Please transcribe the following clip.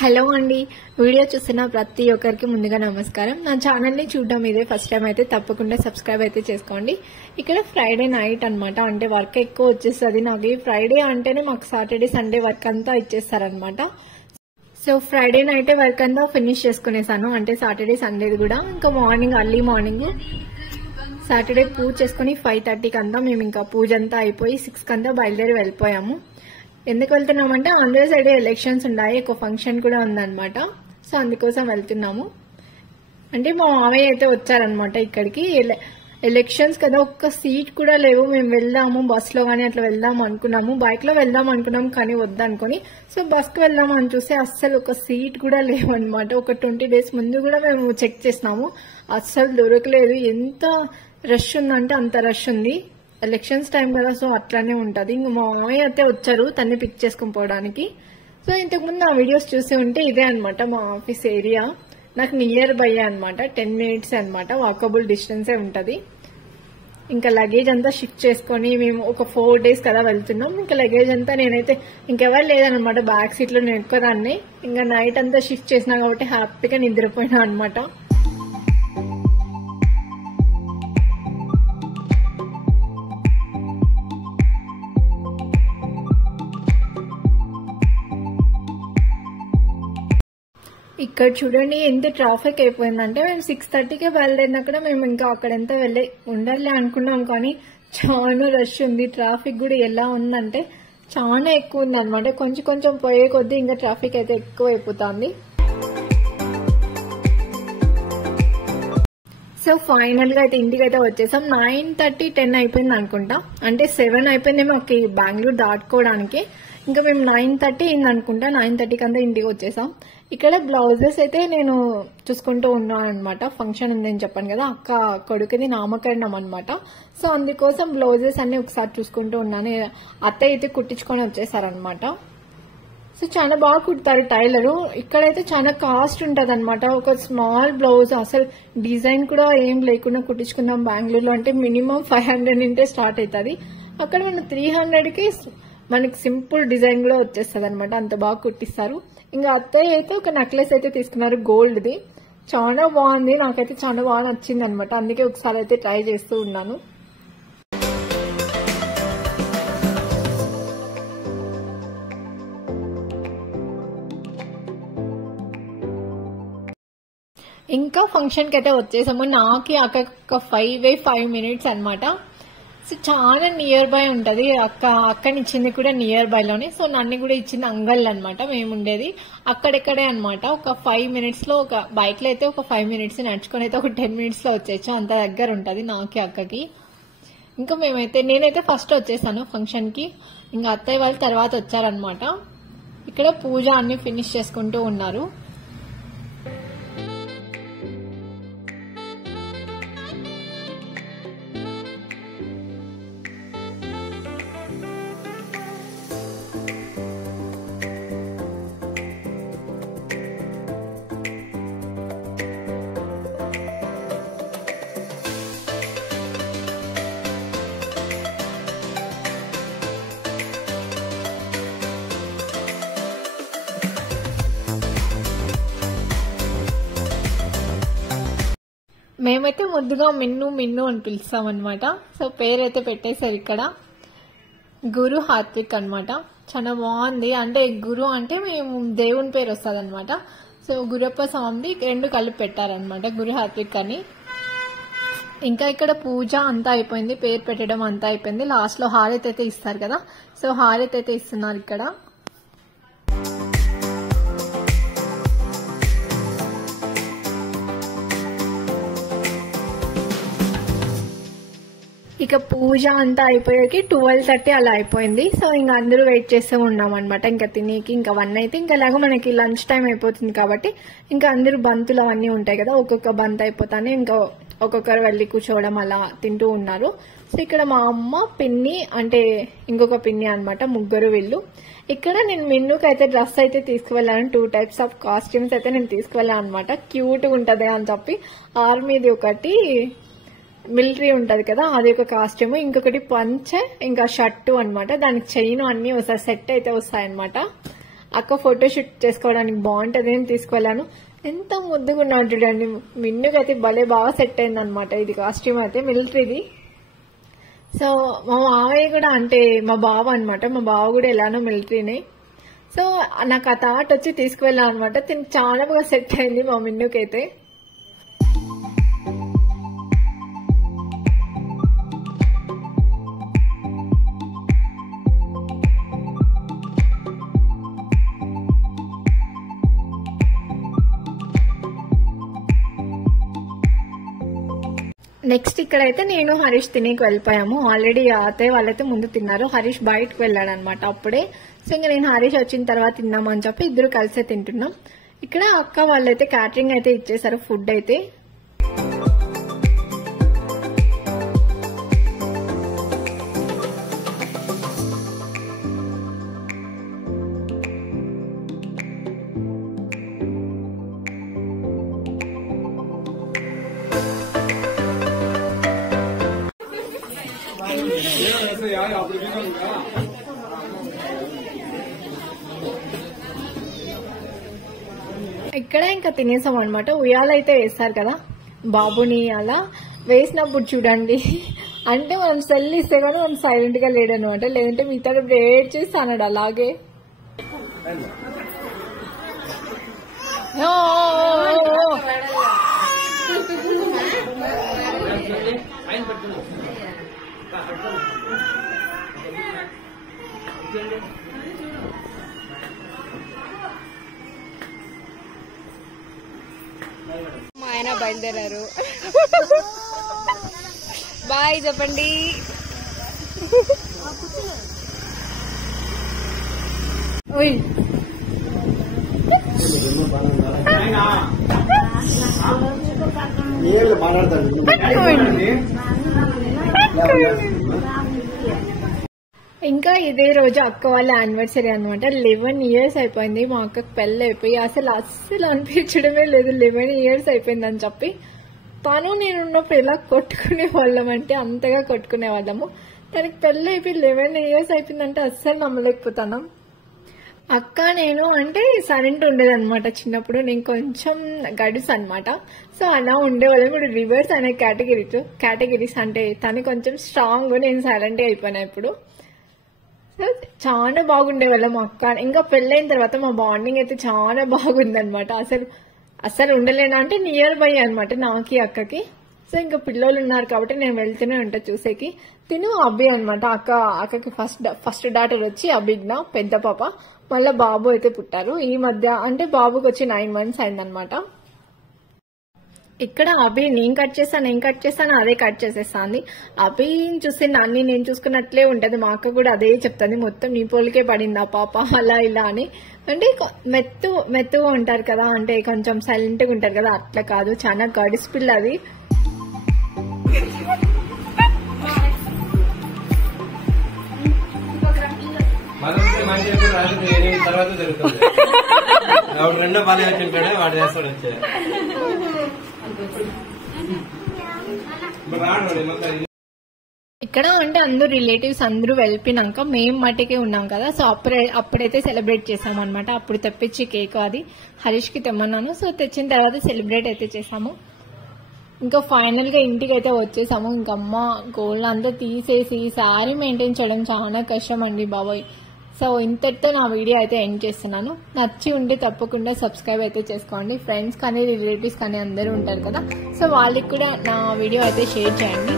Hello అండి. Video చూస్తున్న ప్రతి ఒక్కరికి ముందుగా నమస్కారం. నా ఛానల్ని చూడడం ఇదే ఫస్ట్ టైం అయితే తప్పకుండా సబ్స్క్రైబ్ అయితే చేసుకోండి. ఇక్కడ ఫ్రైడే నైట్ అన్నమాట, అంటే వర్క్ ఎక్కువ వచ్చేస్తుంది నాకు. ఫ్రైడే అంటేనే మాకు సాటర్డే సండే వర్క్ అంతా ఇచ్చేస్తారనమాట. సో ఫ్రైడే నైటే వర్క్ అంతా ఫినిష్ చేసుకునేసాను, అంటే సాటర్డే సండేది కూడా. ఇంకా అర్లీ మార్నింగ్ సాటర్డే పూజ చేసుకుని 5:30కి అంతా మేము ఇంకా పూజ అంతా అయిపోయి 6కి అంతా బయలుదేరి వెళ్ళిపోయాము. ఎందుకు వెళ్తున్నామంటే ఆంధ్ర సైడ్ ఎలక్షన్స్ ఉన్నాయి, ఒక ఫంక్షన్ కూడా ఉందన్నమాట. సో అందుకోసం వెళ్తున్నాము. అంటే మా మామయ్య అయితే వచ్చారనమాట ఇక్కడికి. ఎలక్షన్స్ కదా, ఒక్క సీట్ కూడా లేవు. మేము వెళ్దాము బస్లో కానీ అట్లా వెళ్దాము అనుకున్నాము, బైక్ లో వెళ్దాం అనుకున్నాము కానీ వద్దనుకొని. సో బస్ కు వెళ్దాము అని చూస్తే అస్సలు ఒక సీట్ కూడా లేవు అనమాట. ఒక 20 days ముందు కూడా మేము చెక్ చేసినాము, అస్సలు దొరకలేదు. ఎంత రష్ ఉందంటే అంత రష్ ఉంది. ఎలక్షన్స్ టైం కదా, సో అట్లానే ఉంటది. ఇంక మా మామయ్య అయితే వచ్చారు తన్ని పిక్ చేసుకుని పోవడానికి. సో ఇంతకుముందు ఆ వీడియోస్ చూసి ఉంటే ఇదే అనమాట మా ఆఫీస్ ఏరియా. నాకు నియర్ బై అనమాట, 10 minutes అనమాట, వాకబుల్ డిస్టెన్సే ఉంటది. ఇంకా లగేజ్ అంతా షిఫ్ట్ చేసుకుని మేము ఒక 4 days కదా వెళ్తున్నాం. ఇంకా లగేజ్ అంతా నేనైతే ఇంకెవరు లేదనమాట, బ్యాక్ సీట్ లో నేను ఎక్కువదాన్ని. ఇంకా నైట్ అంతా షిఫ్ట్ చేసినా కాబట్టి హ్యాపీగా నిద్రపోయినా అనమాట. ఇక్కడ చూడండి ఎంత ట్రాఫిక్ అయిపోయిందంటే, మేము 6:30కే బయలుదేరినా కూడా మేము ఇంకా అక్కడ ఎంత ఉండాలి అనుకున్నాం, కానీ చాలా రష్ ఉంది. ట్రాఫిక్ కూడా ఎలా ఉందంటే చాలా ఎక్కువ ఉంది అనమాట. కొంచెం కొంచెం పోయే కొద్దీ ఇంకా ట్రాఫిక్ అయితే ఎక్కువ అయిపోతుంది. సో ఫైనల్ గా అయితే ఇంటికి అయితే వచ్చేసాం. 9:30, 10 అయిపోయింది అనుకుంటా, అంటే 7 అయిపోయింది మాకు బెంగళూరు దాటుకోవడానికి. ఇంకా మేము 9:30 అయింది అనుకుంటా, 9:30కి అంతా ఇంటికి వచ్చేసాం. ఇక్కడ బ్లౌజెస్ అయితే నేను చూసుకుంటూ ఉన్నాను అనమాట. ఫంక్షన్ ఉందని చెప్పాను కదా, అక్క కొడుకుది నామకరణం అనమాట. సో అందుకోసం బ్లౌజెస్ అన్ని ఒకసారి చూసుకుంటూ ఉన్నాను. అత్తయ్య అయితే కుట్టించుకొని వచ్చేసారనమాట. సో చాలా బాగా కుడతారు టైలరు. ఇక్కడైతే చాలా కాస్ట్ ఉంటది అనమాట. ఒక స్మాల్ బ్లౌజ్ అసలు డిజైన్ కూడా ఏం లేకుండా కుట్టించుకుందాం బెంగళూరులో అంటే మినిమం 500 నుంటే స్టార్ట్ అవుతుంది. అక్కడ మనం 300కి మనకి సింపుల్ డిజైన్ కూడా వచ్చేస్తుంది అనమాట, అంత బాగా కుట్టిస్తారు. ఇంకా అత్తయ్య అయితే ఒక నెక్లెస్ అయితే తీసుకున్నారు గోల్డ్ది, చాలా బాగుంది. నాకైతే చాలా బాగా నచ్చింది అనమాట, అందుకే ఒకసారి అయితే ట్రై చేస్తూ ఉన్నాను. ఇంకా ఫంక్షన్ కి అయితే వచ్చేసాము. నాకు అక్క 5 minutes అనమాట. సో చాలా నియర్ బై ఉంటది. అక్కనిచ్చింది కూడా నియర్ బై లోనే. సో నన్ను కూడా ఇచ్చింది అంగల్ అనమాట. మేము ఉండేది అక్కడెక్కడే అనమాట. ఒక 5 minutes లో, ఒక బైక్ లో అయితే ఒక 5 minutes, నడుచుకొని అయితే ఒక 10 minutes లో వచ్చేయచ్చు, అంత దగ్గర ఉంటది నాకి అక్కకి. ఇంకా నేనైతే ఫస్ట్ వచ్చేసాను ఫంక్షన్ కి. ఇంకా అత్తయ్య వాళ్ళు తర్వాత వచ్చారనమాట. ఇక్కడ పూజ అన్ని ఫినిష్ చేసుకుంటూ ఉన్నారు. మేమైతే ముద్దుగా మిన్ను అని పిలుస్తాం అనమాట. సో పేరైతే పెట్టేశారు ఇక్కడ. గురు హాత్విక్ అనమాట. చాలా బాగుంది. అంటే గురు అంటే మేము దేవుని పేరు వస్తుంది అనమాట. సో గురప్ప స్వామిది 2 కలిపి పెట్టారనమాట, గురు హాత్విక్ అని. ఇంకా ఇక్కడ పూజ అంతా అయిపోయింది, పేరు పెట్టడం అంతా అయిపోయింది. లాస్ట్ లో హారతి అయితే ఇస్తారు కదా, సో హారతి అయితే ఇస్తున్నారు ఇక్కడ. ఇక పూజ అంతా అయిపోయాకి 12:30 అలా అయిపోయింది. సో ఇంకా అందరూ వెయిట్ చేస్తూ ఉన్నాం అనమాట. ఇంకా తినేకి ఇంకా 1 అయితే ఇంకా ఎలాగో మనకి లంచ్ టైం అయిపోతుంది కాబట్టి ఇంకా అందరూ బంతులు అవన్నీ ఉంటాయి కదా, ఒక్కొక్క బంత్ అయిపోతానే ఇంకా ఒక్కొక్కరు వెళ్ళి కూర్చోవడం అలా తింటూ ఉన్నారు. సో ఇక్కడ మా అమ్మ, పిన్ని, అంటే ఇంకొక పిన్ని అనమాట, ముగ్గురు వీళ్ళు. ఇక్కడ నేను మిన్నుకి అయితే డ్రెస్ అయితే తీసుకువెళ్ళాను. 2 types ఆఫ్ కాస్ట్యూమ్స్ అయితే నేను తీసుకువెళ్ళాను అనమాట. క్యూట్ ఉంటది అని చెప్పి. ఆర్మీది ఒకటి, మిలిటరీ ఉంటది కదా అది ఒక కాస్ట్యూమ్, ఇంకొకటి పంచ, ఇంకా షర్టు అనమాట. దానికి చైన్ అన్ని వస్తాయి, సెట్ అయితే వస్తాయన్నమాట. అక్క ఫోటోషూట్ చేసుకోవడానికి బాగుంటది అని తీసుకెళ్లాను. ఎంత ముద్దుగా ఉన్నాడు చూడండి. మిన్నుకైతే భలే బాగా సెట్ అయింది అనమాట. ఇది కాస్ట్యూమ్ అయితే మిలిటరీది. సో మా మావయ్య కూడా అంటే మా బావ అనమాట, మా బావ కూడా ఎలానో మిలిటరీనే. సో నాకు ఆ థాట్ వచ్చి తీసుకువెళ్ళాను అనమాట. దీనికి చాలా బాగా సెట్ అయింది మా మిన్నుకైతే. నెక్స్ట్ ఇక్కడైతే నేను హరీష్ తినేకి వెళ్ళిపోయాము. ఆల్రెడీ అత్తయ్య వాళ్ళైతే ముందు తిన్నారు, హరీష్ బయటకు వెళ్ళాడు అనమాట అప్పుడే. సో ఇంకా నేను హరీష్ వచ్చిన తర్వాత తిన్నామని చెప్పి ఇద్దరు కలిసే తింటున్నాం. ఇక్కడ అక్క వాళ్ళైతే క్యాటరింగ్ అయితే ఇచ్చేసారు ఫుడ్ అయితే. ఇక్కడ ఇంకా తినేసాం అనమాట. ఉయ్యాలైతే వేస్తారు కదా బాబుని, అలా వేసినప్పుడు చూడండి అంటే మనం సెల్ ఇస్తే కానీ మనం సైలెంట్ గా లేడనమాట, లేదంటే మిగతా ఏడ్ చేసి అన్నాడు అలాగే. మా ఆయన బయలుదేరారు. బాయ్ చెప్పండి. ఇంకా ఇదే రోజు అక్క వాళ్ళ యానివర్సరీ అనమాట. 11 years అయిపోయింది మా అక్కకి పెళ్ళి అయిపోయి. అసలు అనిపించడమే లేదు 11 years అయిపోయిందని చెప్పి. తను నేను ఉన్నప్పుడు ఎలా కొట్టుకునే వాళ్ళం అంటే అంతగా కొట్టుకునే వాళ్ళము. తనకి పెళ్ళి అయిపోయి 11 years అయిపోయిందంటే అస్సలు నమ్మలేకపోతాను. అక్క నేను అంటే సైలెంట్ ఉండేదన్నమాట చిన్నప్పుడు. నేను కొంచెం గడుసు అనమాట. సో అలా ఉండేవాళ్ళం. ఇప్పుడు రివర్స్ అనే కేటగిరీస్ అంటే తను కొంచెం స్ట్రాంగ్, నేను సైలెంట్ అయిపోయినా ఇప్పుడు. చాలా బాగుండేవాళ్ళం అక్క. ఇంకా పెళ్ళైన తర్వాత మా బాండింగ్ అయితే చాలా బాగుందనమాట. అసలు ఉండలేనా అంటే నియర్ బై అనమాట నాకి అక్కకి. సో ఇంకా పిల్లలు ఉన్నారు కాబట్టి నేను వెళ్తూనే ఉంటా చూసేకి. తిను అబ్బి అనమాట. అక్కకి ఫస్ట్ డాటర్ వచ్చి అభిజ్ఞ పెద్ద పాప. మళ్ళీ బాబు అయితే పుట్టారు ఈ మధ్య, అంటే బాబుకి వచ్చి 9 months అయిందనమాట. ఇక్కడ అభి నేను కట్ చేస్తాను అదే కట్ చేసేస్తాను. అభిని చూస్తే నాన్ని నేను చూసుకున్నట్లే ఉంటది. మా అక్క కూడా అదే చెప్తుంది, మొత్తం నీ పోలికే పడింది ఆ పాప అలా ఇలా అని. అంటే మెత్తుగా ఉంటారు కదా, అంటే కొంచెం సైలెంట్ గా ఉంటారు కదా, అట్లా కాదు, చాలా గడిసి పిల్ల అది. ఇక్కడ అంటే అందరూ రిలేటివ్స్ అందరూ వెళ్ళిపోయినాక మేము మట్టికే ఉన్నాం కదా. సో అప్పుడైతే సెలబ్రేట్ చేసాం అనమాట. అప్పుడు తెప్పించి కేక్ అది హరీష్ కి తెమ్మన్నాను. సో తెచ్చిన తర్వాత సెలబ్రేట్ అయితే చేసాము. ఇంకా ఫైనల్ గా ఇంటికి అయితే వచ్చేసాము. ఇంకమ్మ గోల్డ్ అంతా తీసేసి శారీ మెయింటైన్ చేయడం చాలా కష్టం అండి బాబోయ్. సో ఇంతటితో నా వీడియో అయితే ఎండ్ చేస్తున్నాను. నచ్చి ఉంటే తప్పకుండా సబ్స్క్రైబ్ అయితే చేసుకోండి. ఫ్రెండ్స్ కానీ రిలేటివ్స్ కానీ అందరూ ఉంటారు కదా, సో వాళ్ళకి కూడా నా వీడియో అయితే షేర్ చేయండి.